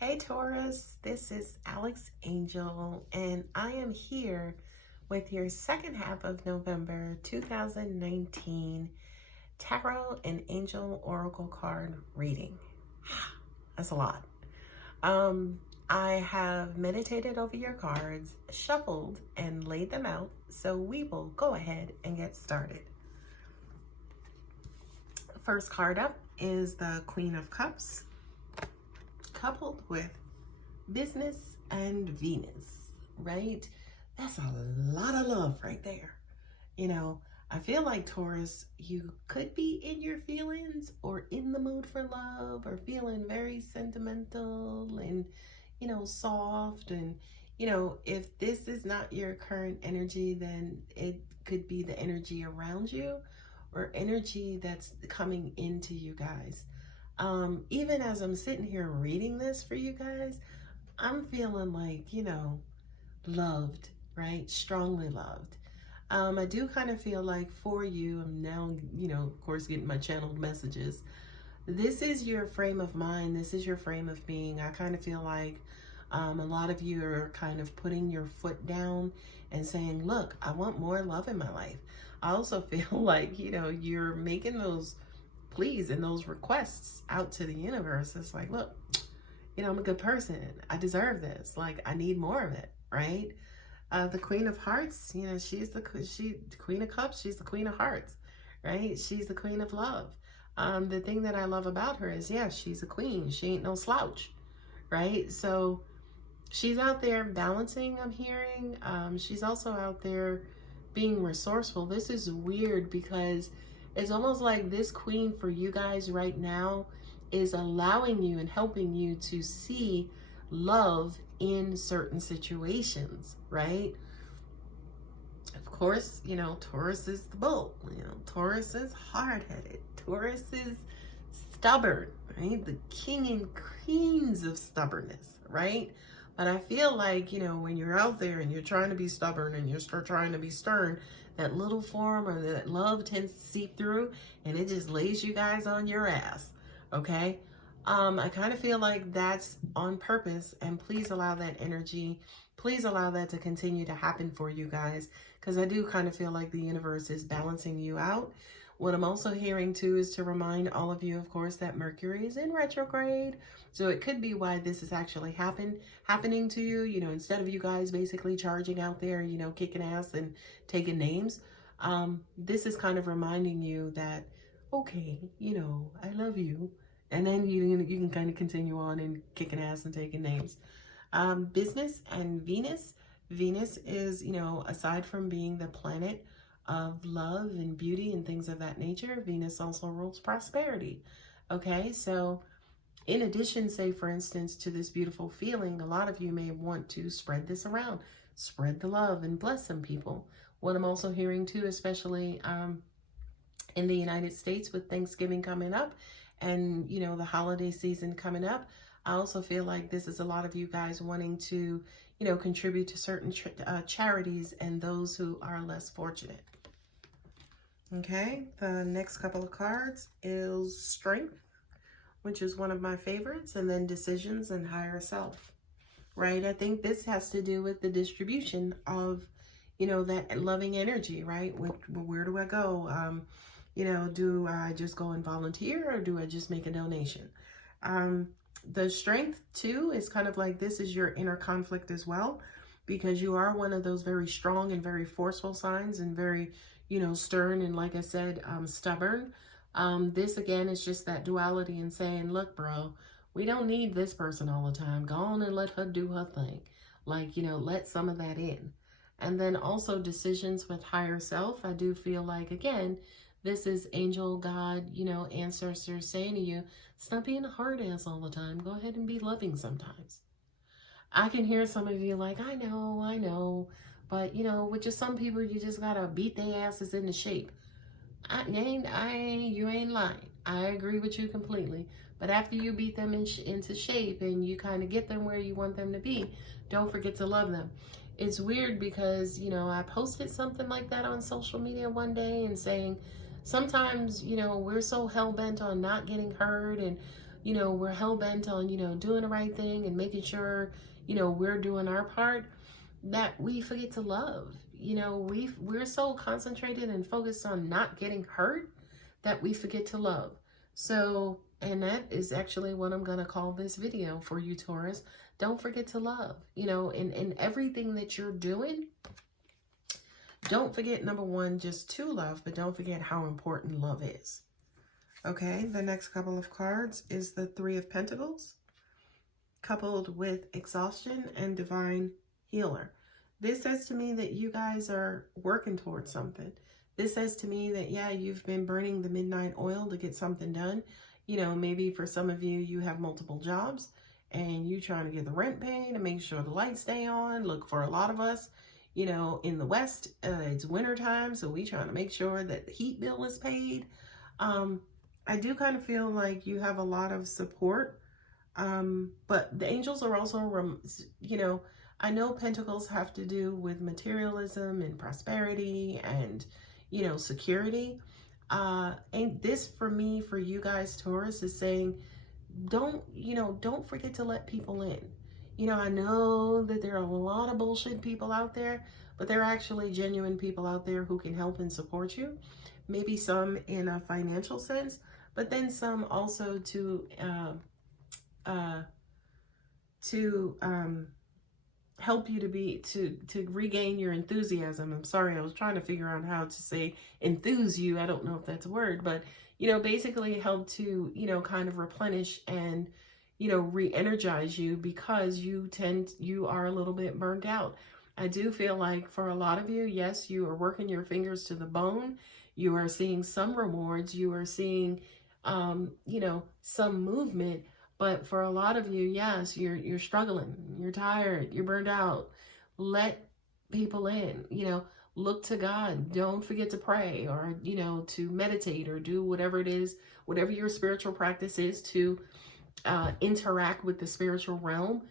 Hey Taurus, this is Alex Angel, and I am here with your second half of November 2019 Tarot and Angel Oracle card reading. That's a lot. Um, I have meditated over your cards, shuffled, and laid them out, so we will go ahead and get started. First card up is the Queen of Cups, coupled with business and Venus, right? That's a lot of love right there. You know, I feel like Taurus, you could be in your feelings or in the mood for love or feeling very sentimental and, soft. And, if this is not your current energy, then it could be the energy around you or energy that's coming into you guys. Even as I'm sitting here reading this for you guys, I'm feeling like, loved, right? Strongly loved. I do kind of feel like for you, I'm now, of course, getting my channeled messages. This is your frame of mind. This is your frame of being. I kind of feel like a lot of you are kind of putting your foot down and saying, look, I want more love in my life. I also feel like, you're making those pleas and those requests out to the universe. It's like, look, I'm a good person. I deserve this. Like, I need more of it, right? The Queen of Hearts, she's the Queen of Cups. She's the Queen of Hearts, right? She's the Queen of Love. The thing that I love about her is, yeah, she's a queen. She ain't no slouch, right? So she's out there balancing, I'm hearing. She's also out there being resourceful. This is weird because it's almost like this queen for you guys right now is allowing you and helping you to see love in certain situations, right? Of course, Taurus is the bull. Taurus is hard-headed. Taurus is stubborn, right? The king and queens of stubbornness, right? But I feel like, when you're out there and you're trying to be stubborn and you're trying to be stern, that little form or that love tends to seep through and it just lays you guys on your ass, okay? I kind of feel like that's on purpose, and please allow that energy, please allow that to continue to happen for you guys, because I do kind of feel like the universe is balancing you out. What I'm also hearing too is to remind all of you, of course, that Mercury is in retrograde. So it could be why this is actually happening to you, instead of you guys basically charging out there, kicking ass and taking names. This is kind of reminding you that, okay, I love you. And then you can kind of continue on and kicking ass and taking names. Business and Venus. Venus is, aside from being the planet of love and beauty and things of that nature, Venus also rules prosperity. Okay, so in addition, say for instance, to this beautiful feeling, a lot of you may want to spread this around, spread the love and bless some people. What I'm also hearing too, especially in the United States with Thanksgiving coming up and, the holiday season coming up, I also feel like this is a lot of you guys wanting to, contribute to certain charities and those who are less fortunate. Okay, the next couple of cards is Strength, which is one of my favorites, and then Decisions and Higher Self, right? I think this has to do with the distribution of, that loving energy, right? Where do I go? Do I just go and volunteer, or do I just make a donation? The Strength too is kind of like, this is your inner conflict as well, because you are one of those very strong and very forceful signs and very, stern and, like I said, stubborn. This again is just that duality and saying, look, bro, we don't need this person all the time. Go on and let her do her thing. Like, let some of that in. And then also Decisions with Higher Self. I do feel like, again, this is angel, God, ancestors saying to you, stop being a hard ass all the time. Go ahead and be loving sometimes. I can hear some of you like, I know. But, with just some people, you just got to beat their asses into shape. You ain't lying. I agree with you completely. But after you beat them into shape and you kind of get them where you want them to be, don't forget to love them. It's weird because, I posted something like that on social media one day and saying, sometimes, we're so hell-bent on not getting hurt and, we're hell-bent on, doing the right thing and making sure, we're doing our part, that we forget to love. We're so concentrated and focused on not getting hurt that we forget to love. So, and that is actually what I'm going to call this video for you, Taurus. Don't forget to love, in everything that you're doing. Don't forget, number one, just to love, but don't forget how important love is. Okay, the next couple of cards is the Three of Pentacles, coupled with Exhaustion and Divine Healer. This says to me that you guys are working towards something. This says to me that, yeah, you've been burning the midnight oil to get something done. Maybe for some of you, you have multiple jobs and you trying to get the rent paid and make sure the lights stay on. Look, for a lot of us, in the West, it's winter time, so we trying to make sure that the heat bill is paid. I do kind of feel like you have a lot of support, but the angels are also, I know Pentacles have to do with materialism and prosperity and, security. And this, for me, for you guys, Taurus, is saying, don't forget to let people in. I know that there are a lot of bullshit people out there, but there are actually genuine people out there who can help and support you. Maybe some in a financial sense, but then some also to help you to regain your enthusiasm. I'm sorry, I was trying to figure out how to say enthuse you. I don't know if that's a word, but basically help to kind of replenish and re-energize you, because you are a little bit burnt out. I do feel like for a lot of you, yes, you are working your fingers to the bone. You are seeing some rewards. You are seeing, some movement. But for a lot of you, yes, you're struggling. You're tired. You're burned out. Let people in. Look to God. Don't forget to pray, or to meditate, or do whatever it is, whatever your spiritual practice is to interact with the spiritual realm.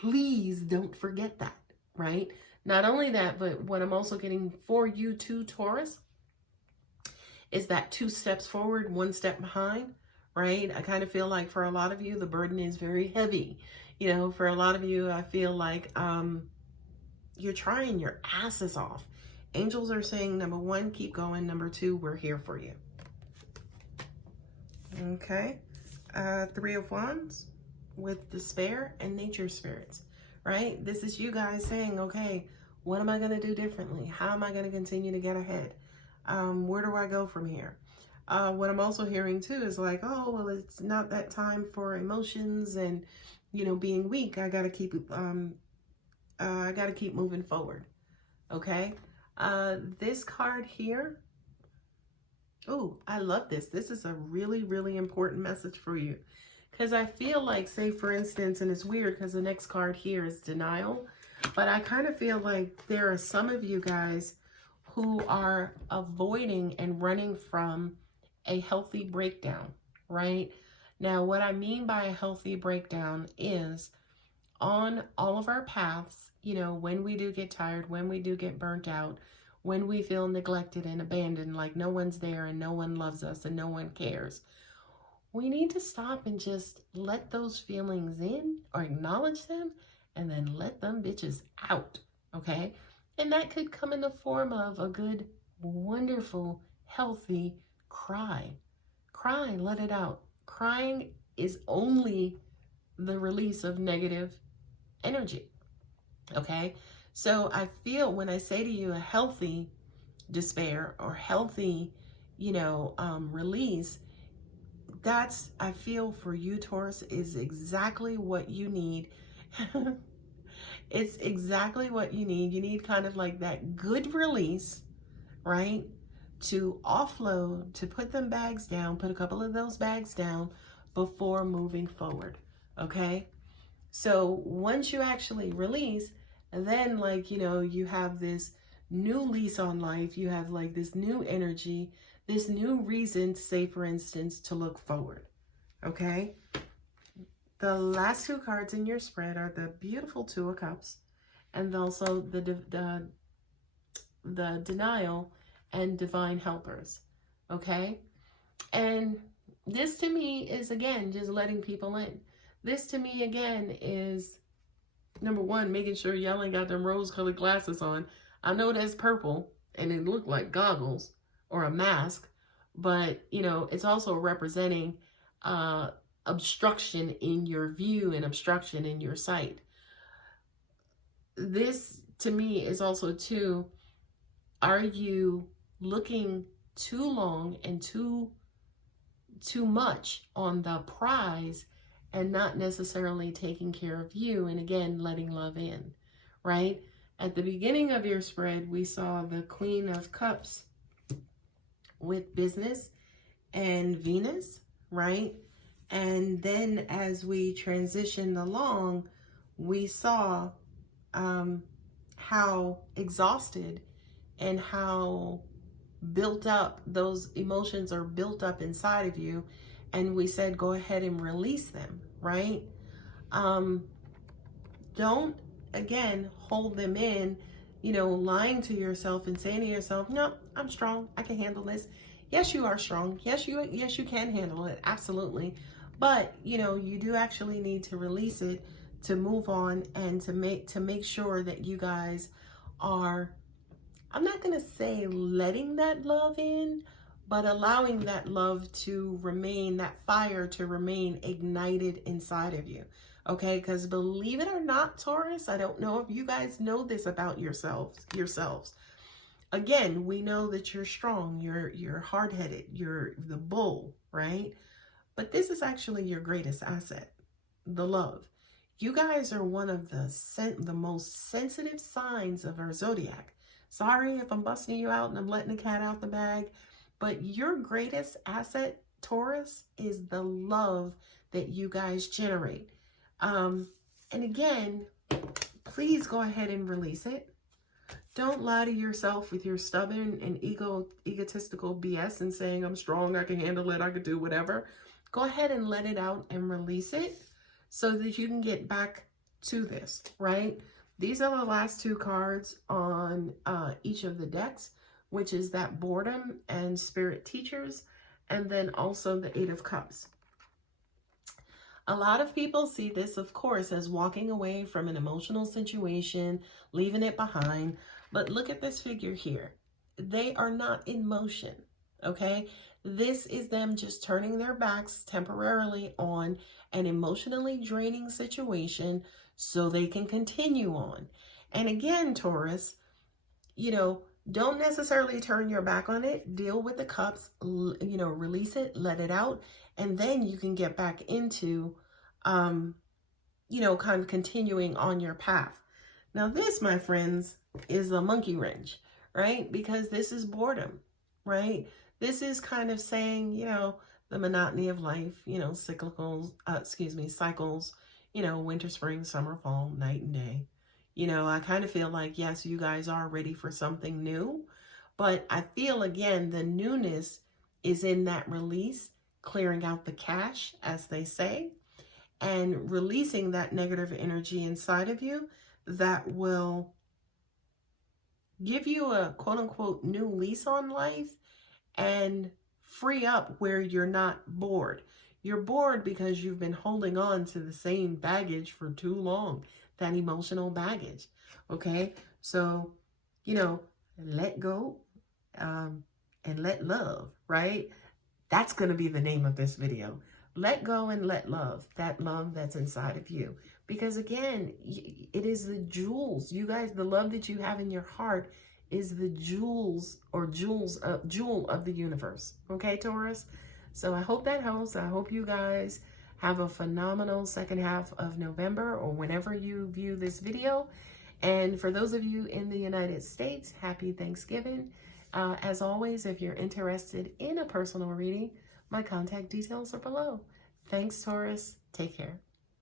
Please don't forget that, right? Not only that, but what I'm also getting for you too, Taurus, is that 2 steps forward, 1 step behind, right? I kind of feel like for a lot of you, the burden is very heavy. For a lot of you, I feel like you're trying your asses off. Angels are saying, number 1, keep going. Number 2, we're here for you. Okay. 3 of Wands with Despair and Nature Spirits, right? This is you guys saying, okay, what am I going to do differently? How am I going to continue to get ahead? Where do I go from here? What I'm also hearing too is like, oh, well, it's not that time for emotions and, being weak. I got to keep moving forward. Okay. This card here. Oh, I love this. This is a really, really important message for you. Because I feel like, say, for instance, and it's weird because the next card here is denial. But I kind of feel like there are some of you guys who are avoiding and running from a healthy breakdown, right? Now, what I mean by a healthy breakdown is on all of our paths, when we do get tired, when we do get burnt out, when we feel neglected and abandoned, like no one's there and no one loves us and no one cares, we need to stop and just let those feelings in, or acknowledge them, and then let them bitches out, okay? And that could come in the form of a good, wonderful, healthy cry. Cry, let it out. Crying is only the release of negative energy, okay? So I feel when I say to you a healthy despair or healthy, release, that's, I feel for you, Taurus, is exactly what you need. It's exactly what you need. You need kind of like that good release, right? To offload, to put them bags down, put a couple of those bags down before moving forward, okay? So once you actually release, and then you have this new lease on life, you have like this new energy, this new reason, say for instance, to look forward, okay? The last 2 cards in your spread are the beautiful 2 of Cups, and also the Denial and Divine Helpers, okay? And This to me is, again, just letting people in. This to me, again, is number one, making sure y'all ain't got them rose-colored glasses on. I know that's purple, and it looked like goggles or a mask, but, you know, it's also representing obstruction in your view and obstruction in your sight. This, to me, is also, too, are you looking too long and too much on the prize and not necessarily taking care of you, and again, letting love in, right? At the beginning of your spread, we saw the Queen of Cups with business and Venus, right? And then as we transitioned along, we saw how exhausted and how built up those emotions are built up inside of you. And we said, go ahead and release them, right? Don't, again, hold them in, you know, lying to yourself and saying to yourself, no, I'm strong, I can handle this. Yes, you are strong. Yes, you can handle it. Absolutely. But, you know, you do actually need to release it, to move on, and to make sure that you guys are, I'm not going to say letting that love in, but allowing that love to remain, that fire to remain ignited inside of you. Okay, because believe it or not, Taurus, I don't know if you guys know this about yourselves. Again, we know that you're strong, you're hard-headed, you're the bull, right? But this is actually your greatest asset, the love. You guys are one of the most sensitive signs of our zodiac. Sorry if I'm busting you out and I'm letting the cat out the bag, but your greatest asset, Taurus, is the love that you guys generate. And again, please go ahead and release it. Don't lie to yourself with your stubborn and egotistical BS and saying, I'm strong, I can handle it, I can do whatever. Go ahead and let it out and release it so that you can get back to this, right? These are the last two cards on each of the decks, which is that boredom and spirit teachers, and then also the Eight of Cups. A lot of people see this, of course, as walking away from an emotional situation, leaving it behind. But look at this figure here. They are not in motion, okay? This is them just turning their backs temporarily on an emotionally draining situation so they can continue on. And again, Taurus, you know, don't necessarily turn your back on it. Deal with the cups, you know, release it, let it out, and then you can get back into, you know, kind of continuing on your path. Now this, my friends, is a monkey wrench, right? Because this is boredom, right? This is kind of saying, you know, the monotony of life, you know, cycles, you know, winter, spring, summer, fall, night and day. You know, I kind of feel like, yes, you guys are ready for something new, but I feel, again, the newness is in that release, clearing out the cache, as they say, and releasing that negative energy inside of you that will give you a quote-unquote new lease on life and free up where you're not bored. You're bored because you've been holding on to the same baggage for too long, that emotional baggage, okay? So, you know, let go and let love, right? That's going to be the name of this video. Let go and let love, that love that's inside of you. Because again, it is the jewels. You guys, the love that you have in your heart is the jewel of the universe. Okay, Taurus? So I hope that helps. I hope you guys have a phenomenal second half of November or whenever you view this video. And for those of you in the United States, happy Thanksgiving. As always, if you're interested in a personal reading, my contact details are below. Thanks, Taurus. Take care.